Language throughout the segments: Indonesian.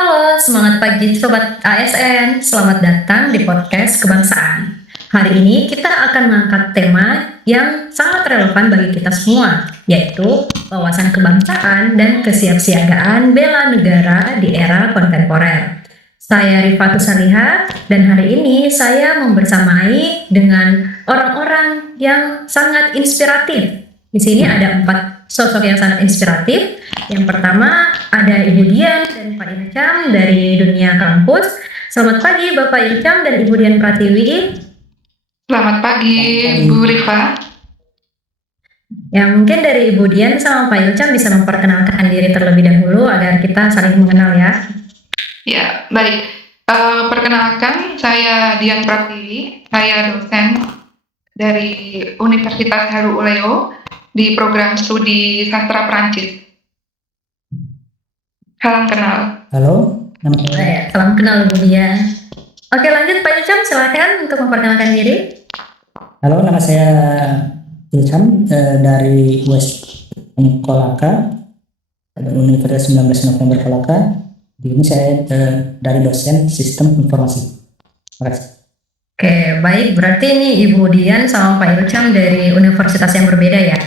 Halo, semangat pagi Sobat ASN. Selamat datang di podcast Kebangsaan. Hari ini kita akan mengangkat tema yang sangat relevan bagi kita semua, yaitu wawasan kebangsaan dan kesiapsiagaan bela negara di era kontemporer. Saya Rifatus Saliha, dan hari ini saya membersamai dengan orang-orang yang sangat inspiratif. Di sini ada 4 sosok yang sangat inspiratif. Yang pertama ada Ibu Dian dan Pak Ilcam dari dunia kampus. Selamat pagi Bapak Ilcam dan Ibu Dian Pratiwi. Selamat pagi Bu Rifa. Ya, mungkin dari Ibu Dian sama Pak Ilcam bisa memperkenalkan diri terlebih dahulu agar kita saling mengenal ya. Ya, baik. Perkenalkan, saya Dian Pratiwi. Saya dosen dari Universitas Halu Oleo di program studi sastra Prancis. Salam kenal. Halo, nama saya. Salam kenal Bu Dian. Oke, lanjut Pak Ilcam, silakan untuk memperkenalkan diri. Halo, nama saya Ilham dari Kolaka, Universitas 19 November Kolaka. Di ini saya dari dosen Sistem Informasi. Terima kasih. Oke, baik. Berarti ini Ibu Dian sama Pak Ilcam dari universitas yang berbeda ya?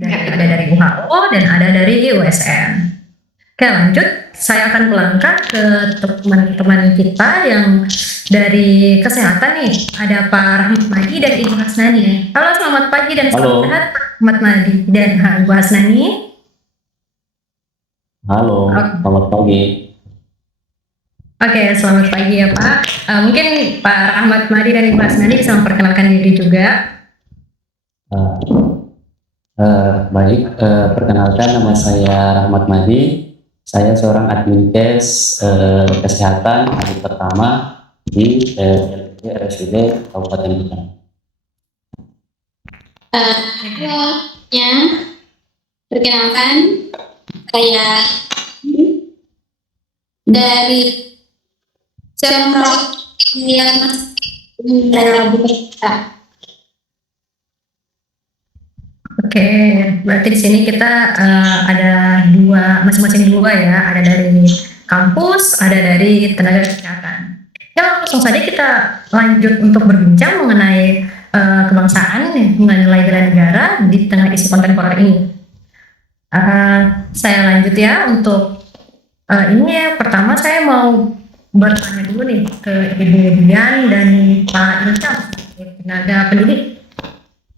Ada dari UHO dan ada dari USN. Oke, lanjut. Saya akan melangkah ke teman-teman kita yang dari kesehatan nih. Ada Pak Rahmat Mahdi dan Ibu Hasnani. Halo, selamat pagi dan salam sehat Pak Rahmat Mahdi dan Ibu Hasnani. Halo, selamat pagi. Oke, selamat pagi ya Pak. Mungkin Pak Rahmat Mahdi dan Ibu Hasnani bisa memperkenalkan diri juga. Baik, perkenalkan nama saya Rahmat Mahdi. Saya seorang admin kes kesehatan hari pertama di RSUD Kabupaten Bintan. Perkenalkan, saya dari Semprot yang Oke, berarti di sini kita ada masing-masing dua ya, ada dari kampus, ada dari tenaga kesehatan. Ya, langsung saja kita lanjut untuk berbincang mengenai kebangsaan, mengenai bela negara di tengah isu kontemporer ini. Saya lanjut ya untuk ini pertama saya mau bertanya dulu nih ke Ibu Dian dan Pak Ilcam, tenaga pendidik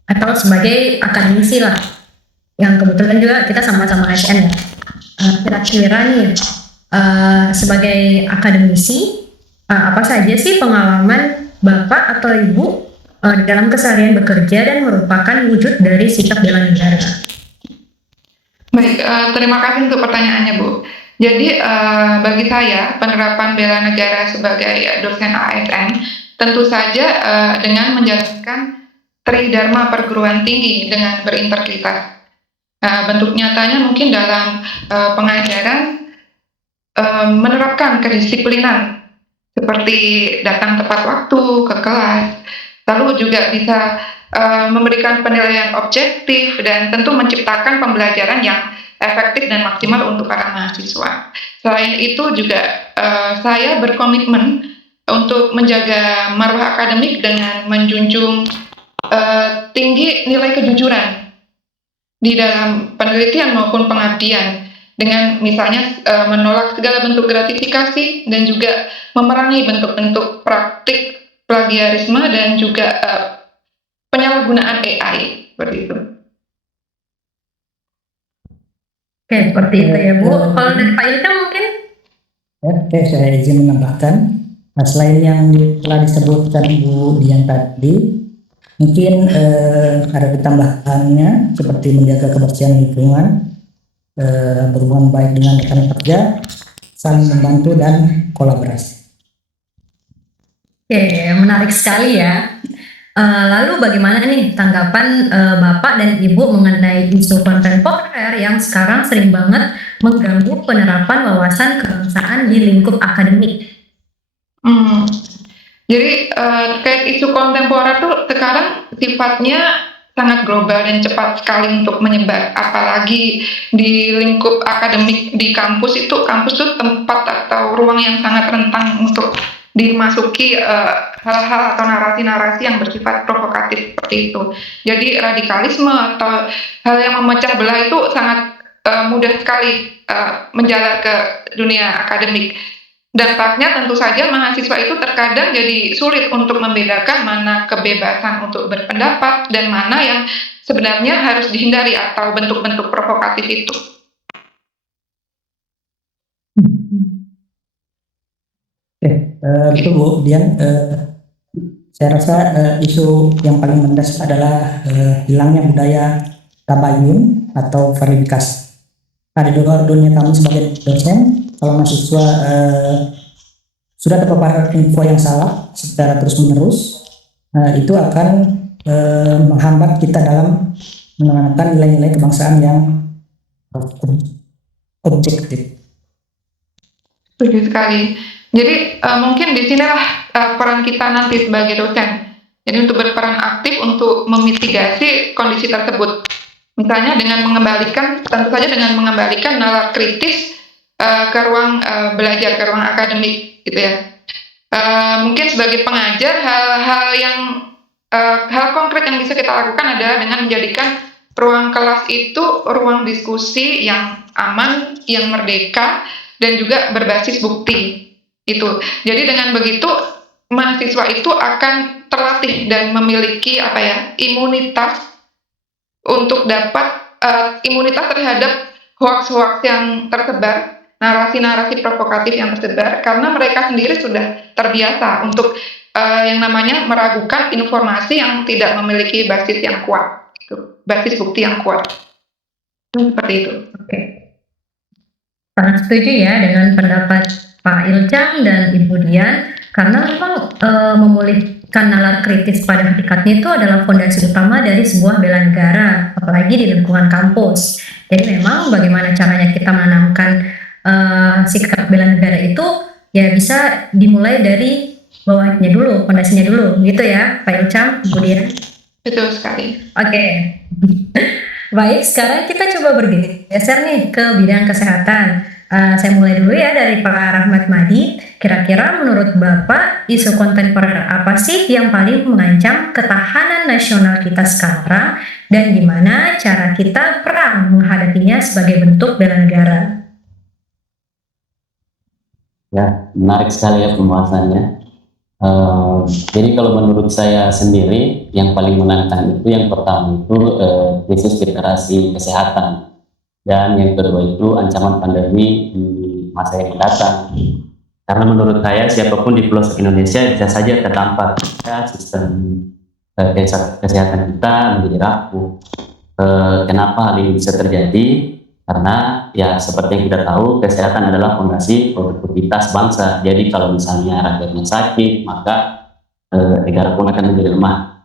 atau sebagai akademisi lah, yang kebetulan juga kita sama-sama ASN ya. Kira-kira nih sebagai akademisi apa saja sih pengalaman Bapak atau Ibu dalam keseharian bekerja dan merupakan wujud dari sikap bela negara? Baik, terima kasih untuk pertanyaannya Bu. Jadi bagi saya penerapan bela negara sebagai dosen ASN tentu saja dengan menjalankan Tridharma perguruan tinggi dengan berintegritas. Bentuk nyatanya mungkin dalam pengajaran menerapkan kedisiplinan seperti datang tepat waktu ke kelas, lalu juga bisa memberikan penilaian objektif dan tentu menciptakan pembelajaran yang efektif dan maksimal untuk para mahasiswa. Selain itu juga saya berkomitmen untuk menjaga marwah akademik dengan menjunjung tinggi nilai kejujuran di dalam penelitian maupun pengabdian, dengan misalnya menolak segala bentuk gratifikasi dan juga memerangi bentuk-bentuk praktik plagiarisme dan juga penyalahgunaan AI seperti itu. Oke, seperti itu ya Bu. Kalau dari Pak Ilcam mungkin? Ya, oke, saya izin menambahkan. Selain yang telah disebutkan Bu Dian tadi, mungkin ada tambahannya seperti menjaga kebersihan lingkungan, berhubungan baik dengan rekan kerja, saling membantu dan kolaborasi. Oke, menarik sekali ya. Lalu bagaimana nih tanggapan Bapak dan Ibu mengenai isu kontemporer yang sekarang sering banget mengganggu penerapan wawasan kebangsaan di lingkup akademik? Jadi terkait isu kontemporer tuh sekarang sifatnya sangat global dan cepat sekali untuk menyebar, apalagi di lingkup akademik di kampus tuh tempat atau ruang yang sangat rentan untuk dimasuki hal-hal atau narasi-narasi yang bersifat provokatif seperti itu. Jadi radikalisme atau hal yang memecah belah itu sangat mudah sekali menjalar ke dunia akademik. Dampaknya tentu saja mahasiswa itu terkadang jadi sulit untuk membedakan mana kebebasan untuk berpendapat dan mana yang sebenarnya harus dihindari atau bentuk-bentuk provokatif itu. Betul Bu Dian, saya rasa isu yang paling mendesak adalah hilangnya budaya tabayun atau verifikasi. Pada dunia kami sebagai dosen, kalau mahasiswa sudah terpapar info yang salah secara terus-menerus, itu akan menghambat kita dalam menanamkan nilai-nilai kebangsaan yang objektif. Setuju sekali. Jadi mungkin di sinilah peran kita nanti sebagai dosen. Jadi untuk berperan aktif untuk memitigasi kondisi tersebut. Misalnya dengan mengembalikan, tentu saja dengan mengembalikan nalar kritis ke ruang belajar, ke ruang akademik, gitu ya. Mungkin sebagai pengajar hal konkret yang bisa kita lakukan adalah dengan menjadikan ruang kelas itu ruang diskusi yang aman, yang merdeka, dan juga berbasis bukti. Itu. Jadi dengan begitu mahasiswa itu akan terlatih dan memiliki imunitas untuk dapat imunitas terhadap hoax-hoax yang tersebar, narasi-narasi provokatif yang tersebar, karena mereka sendiri sudah terbiasa untuk yang namanya meragukan informasi yang tidak memiliki basis yang kuat, basis bukti yang kuat. Seperti itu. Oke. Sangat setuju ya dengan pendapat Pak Ilcang dan Ibu Dian, karena memang memulihkan nalar kritis pada hakikatnya itu adalah fondasi utama dari sebuah bela negara, apalagi di lingkungan kampus. Jadi memang bagaimana caranya kita menanamkan sikap bela negara itu ya bisa dimulai dari bawahnya dulu, fondasinya dulu, gitu ya Pak Ilcang, Ibu Dian. Betul sekali. Oke. Baik, sekarang kita coba bergeser nih ke bidang kesehatan. Saya mulai dulu ya dari Pak Rahmat Madi. Kira-kira menurut Bapak isu kontemporer apa sih yang paling mengancam ketahanan nasional kita sekarang dan gimana cara kita perang menghadapinya sebagai bentuk bela negara? Ya, menarik sekali ya pembahasannya. Jadi kalau menurut saya sendiri yang paling menantang itu yang pertama itu krisis literasi kesehatan. Dan yang kedua itu ancaman pandemi di masa yang mendatang. Karena menurut saya siapapun di pelosok Indonesia bisa saja terdampak jika sistem kesehatan kita menjadi rapuh. Kenapa hal ini bisa terjadi? Karena ya seperti yang kita tahu kesehatan adalah fondasi produktivitas bangsa. Jadi kalau misalnya rakyatnya sakit maka negara pun akan menjadi lemah.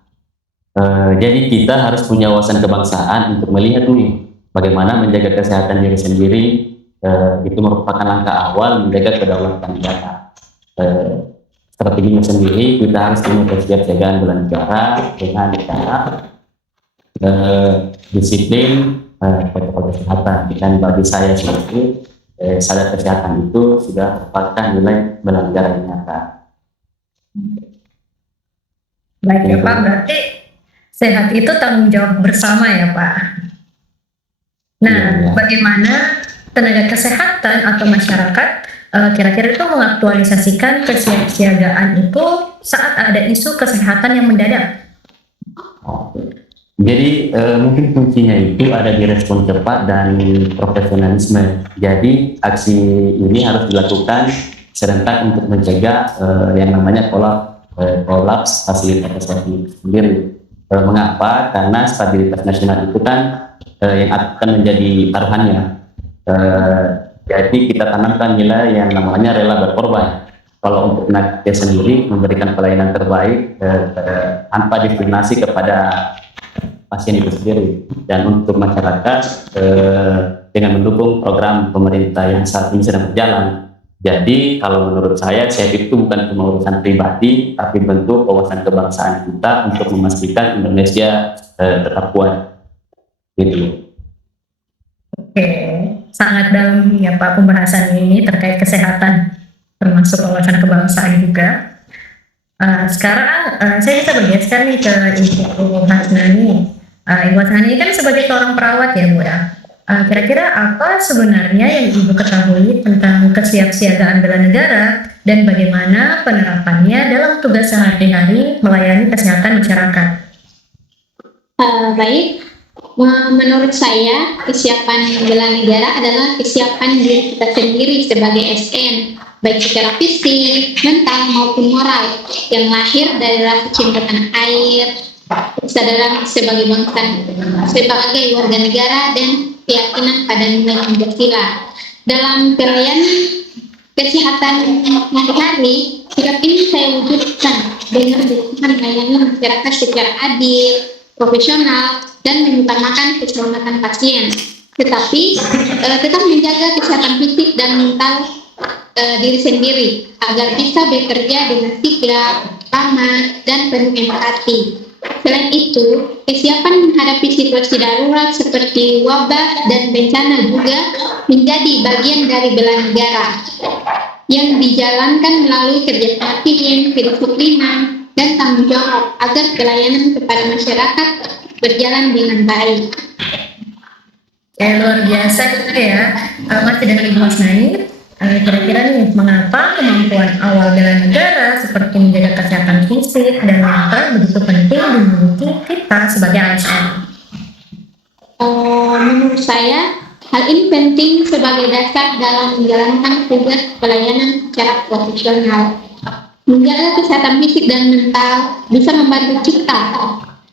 Jadi kita harus punya wawasan kebangsaan untuk melihat nih bagaimana menjaga kesehatan diri sendiri, itu merupakan langkah awal menjaga kedaulatan negara. Strateginya sendiri kita harus punya kesiapsiagaan bela negara dengan cara disiplin protokol kesehatan. Dan bagi saya sendiri sadar kesehatan itu sudah merupakan nilai bela negara yang nyata. Baik ya Pak, berarti sehat itu tanggung jawab bersama ya Pak. Nah, bagaimana tenaga kesehatan atau masyarakat kira-kira itu mengaktualisasikan kesiapsiagaan itu saat ada isu kesehatan yang mendadak? Jadi mungkin kuncinya itu ada di respon cepat dan profesionalisme. Jadi aksi ini harus dilakukan serentak untuk mencegah yang namanya kolaps fasilitas kesehatan sendiri. Mengapa? Karena stabilitas nasional itu kan yang akan menjadi taruhannya. Jadi kita tanamkan nilai yang namanya rela berkorban. Kalau untuk nakes sendiri memberikan pelayanan terbaik tanpa diskriminasi kepada pasien itu sendiri. Dan untuk masyarakat dengan mendukung program pemerintah yang saat ini sedang berjalan. Jadi kalau menurut saya sehat itu bukan cuma urusan pribadi, tapi bentuk wawasan kebangsaan kita untuk memastikan Indonesia tetap kuat. Gitu. Oke, sangat dalam ya Pak pembahasan ini terkait kesehatan. termasuk wawasan kebangsaan juga. Sekarang saya bisa bergeser nih ke Ibu Hasnani. Ibu Hasnani kan sebagai seorang perawat ya Bu ya. Kira-kira apa sebenarnya yang Ibu ketahui tentang kesiapsiagaan bela negara dan bagaimana penerapannya dalam tugas sehari-hari melayani kesehatan masyarakat? Baik, menurut saya kesiapan bela negara adalah kesiapan diri kita sendiri sebagai SN, baik secara fisik, mental maupun moral, yang lahir dari rasa cinta tanah air, kesadaran sebagai bangsa, sebagai warga negara, dan keyakinan pada nilai Pancasila. Dalam pelayanan kesehatan hari-hari, sikap ini saya wujudkan dengan melakukan layanan masyarakat secara adil, profesional, dan mengutamakan keselamatan pasien. Tetapi tetap menjaga kesehatan fisik dan mental diri sendiri agar bisa bekerja dengan sigap, ramah, dan penuh empati. Selain itu, kesiapan menghadapi situasi darurat seperti wabah dan bencana juga menjadi bagian dari bela negara yang dijalankan melalui kerjasama tim, kedisiplinan, dan tanggung jawab agar pelayanan kepada masyarakat berjalan dengan baik. Luar biasa gitu ya. Masih dengan Ibu Hasnani, kira-kira nih mengapa kemampuan awal bela negara seperti menjaga kesehatan fisik dan mental begitu penting dimiliki kita sebagai ASN? Menurut saya, hal ini penting sebagai dasar dalam menjalankan tugas pelayanan secara profesional. Menjaga kesehatan fisik dan mental bisa membantu kita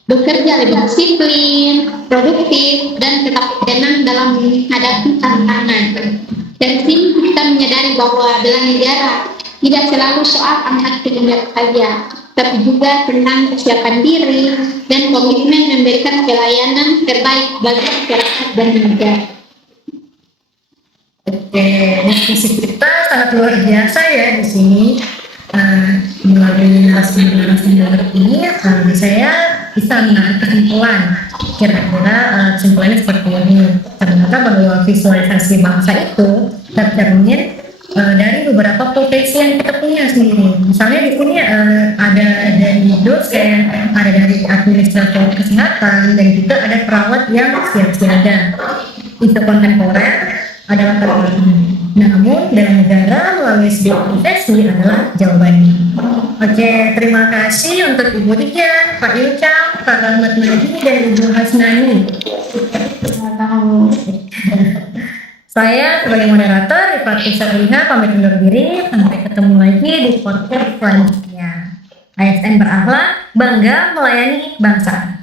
bekerja lebih disiplin, produktif, dan tetap tenang dalam menghadapi tantangan. Dari sini kita menyadari bahwa bela negara tidak selalu soal angkat kehendak saja, tapi juga tentang kesiapan diri dan komitmen memberikan pelayanan terbaik bagi masyarakat dan negara. Oke, diskusi kita sangat luar biasa ya di sini. Melalui narasumber ini, saya bisa mengambil kesimpulan. Kira-kira kesimpulannya seperti ini. Ternyata bahwa visualisasi bangsa itu tercermin dari beberapa profesi yang kita punya sendiri. Misalnya di sini ada dari dosen, ada dari administrator kesehatan, dan juga ada perawat yang siap siaga. Isu kontemporer adalah terlalu. Namun dalam negara melalui sebuah profesi adalah jawabannya. Oke, terima kasih untuk Ibu Dian, Pak Ilcam, Pak Rahmat Mahdi, dan Ibu Hasnani. Saya sebagai moderator, Rifat Sarliha, pamit undur diri. Sampai ketemu lagi di podcast selanjutnya. ASN berakhlak, bangga melayani bangsa.